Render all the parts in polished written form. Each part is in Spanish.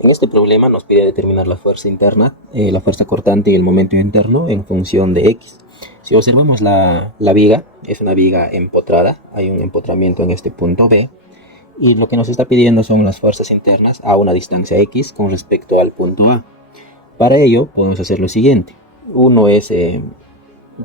En este problema nos pide determinar la fuerza interna, la fuerza cortante y el momento interno en función de X. Si observamos la viga, es una viga empotrada, hay un empotramiento en este punto B, y lo que nos está pidiendo son las fuerzas internas a una distancia X con respecto al punto A. Para ello podemos hacer lo siguiente. Uno es,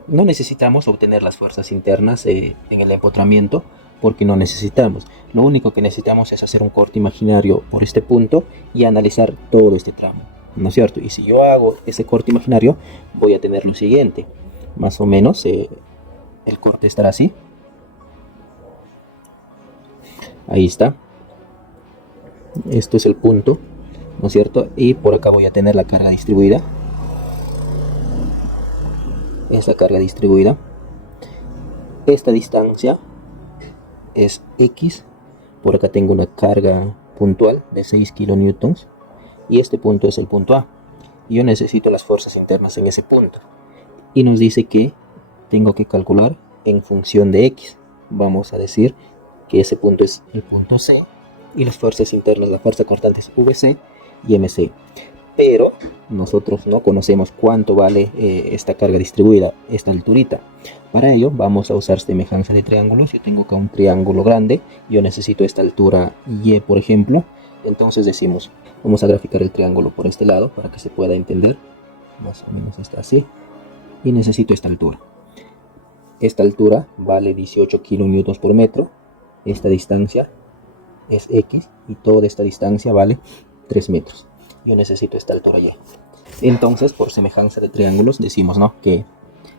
no necesitamos obtener las fuerzas internas en el empotramiento, porque no necesitamos. Lo único que necesitamos es hacer un corte imaginario por este punto y analizar todo este tramo, ¿no es cierto? Y si yo hago ese corte imaginario, voy a tener lo siguiente. Más o menos el corte estará así. Ahí está. Esto es el punto, ¿no es cierto? Y por acá voy a tener la carga distribuida. Es la carga distribuida. Esta distancia es X. Por acá tengo una carga puntual de 6 kilonewtons. Y este punto es el punto A. Yo necesito las fuerzas internas en ese punto. Y nos dice que tengo que calcular en función de X. Vamos a decir que ese punto es el punto C. Y las fuerzas internas, la fuerza cortante es VC y MC. Pero nosotros no conocemos cuánto vale esta carga distribuida, esta alturita. Para ello vamos a usar semejanza de triángulos. Yo tengo acá un triángulo grande, yo necesito esta altura Y, por ejemplo. Entonces decimos, vamos a graficar el triángulo por este lado para que se pueda entender. Más o menos está así. Y necesito esta altura. Esta altura vale 18 kilonewtons por metro. Esta distancia es X y toda esta distancia vale 3 metros. Yo necesito esta altura Y. Entonces, por semejanza de triángulos, decimos, ¿no?, que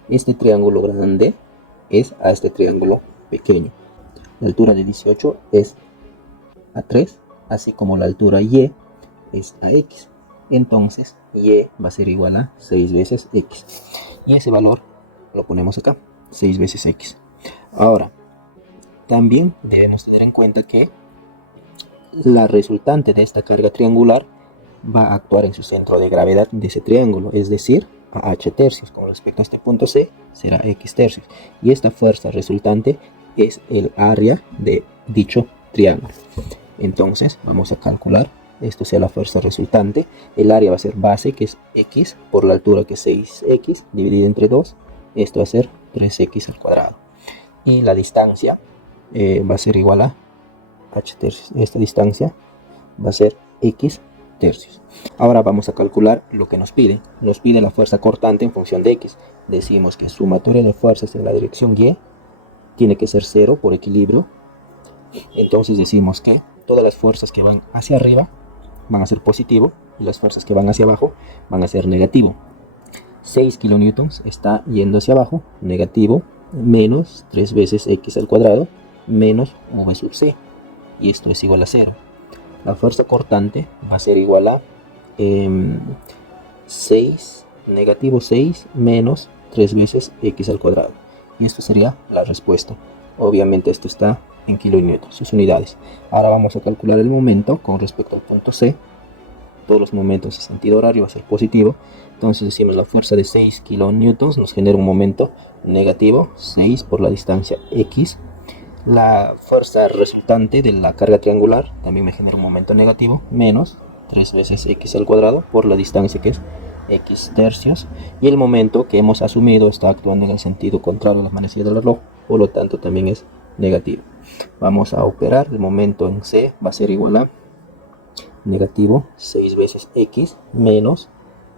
este triángulo grande es a este triángulo pequeño. La altura de 18 es a 3, así como la altura Y es a X. Entonces, Y va a ser igual a 6 veces X. Y ese valor lo ponemos acá, 6 veces X. Ahora, también debemos tener en cuenta que la resultante de esta carga triangular va a actuar en su centro de gravedad de ese triángulo, es decir, a H tercios. Con respecto a este punto C, será X tercios. Y esta fuerza resultante es el área de dicho triángulo. Entonces, vamos a calcular. Esto sea la fuerza resultante. El área va a ser base, que es X, por la altura, que es 6X, dividido entre 2. Esto va a ser 3X al cuadrado. Y la distancia va a ser igual a H tercios. Esta distancia va a ser X tercios. Ahora vamos a calcular lo que nos pide. Nos pide la fuerza cortante en función de X. Decimos que sumatoria de fuerzas en la dirección Y tiene que ser 0 por equilibrio. Entonces decimos que todas las fuerzas que van hacia arriba van a ser positivo y las fuerzas que van hacia abajo van a ser negativo. 6 kilonewtons está yendo hacia abajo, negativo, menos 3 veces X al cuadrado menos V sub C. Y esto es igual a 0. La fuerza cortante va a ser igual a 6, negativo 6 menos 3 veces X al cuadrado. Y esto sería la respuesta. Obviamente esto está en kilonewtons, sus unidades. Ahora vamos a calcular el momento con respecto al punto C. Todos los momentos en sentido horario va a ser positivo. Entonces decimos la fuerza de 6 kilonewtons nos genera un momento negativo, 6 por la distancia X. La fuerza resultante de la carga triangular también me genera un momento negativo, menos 3 veces X al cuadrado por la distancia, que es X tercios. Y el momento que hemos asumido está actuando en el sentido contrario a la manecilla del reloj, por lo tanto también es negativo. Vamos a operar. El momento en C va a ser igual a negativo 6 veces X menos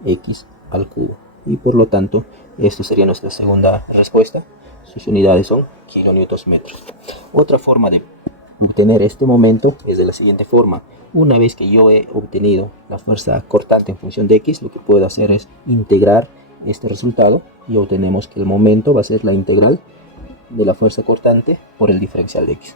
X al cubo. Y por lo tanto, esta sería nuestra segunda respuesta. Sus unidades son kilonewtons metros. Otra forma de obtener este momento es de la siguiente forma. Una vez que yo he obtenido la fuerza cortante en función de X, lo que puedo hacer es integrar este resultado y obtenemos que el momento va a ser la integral de la fuerza cortante por el diferencial de X.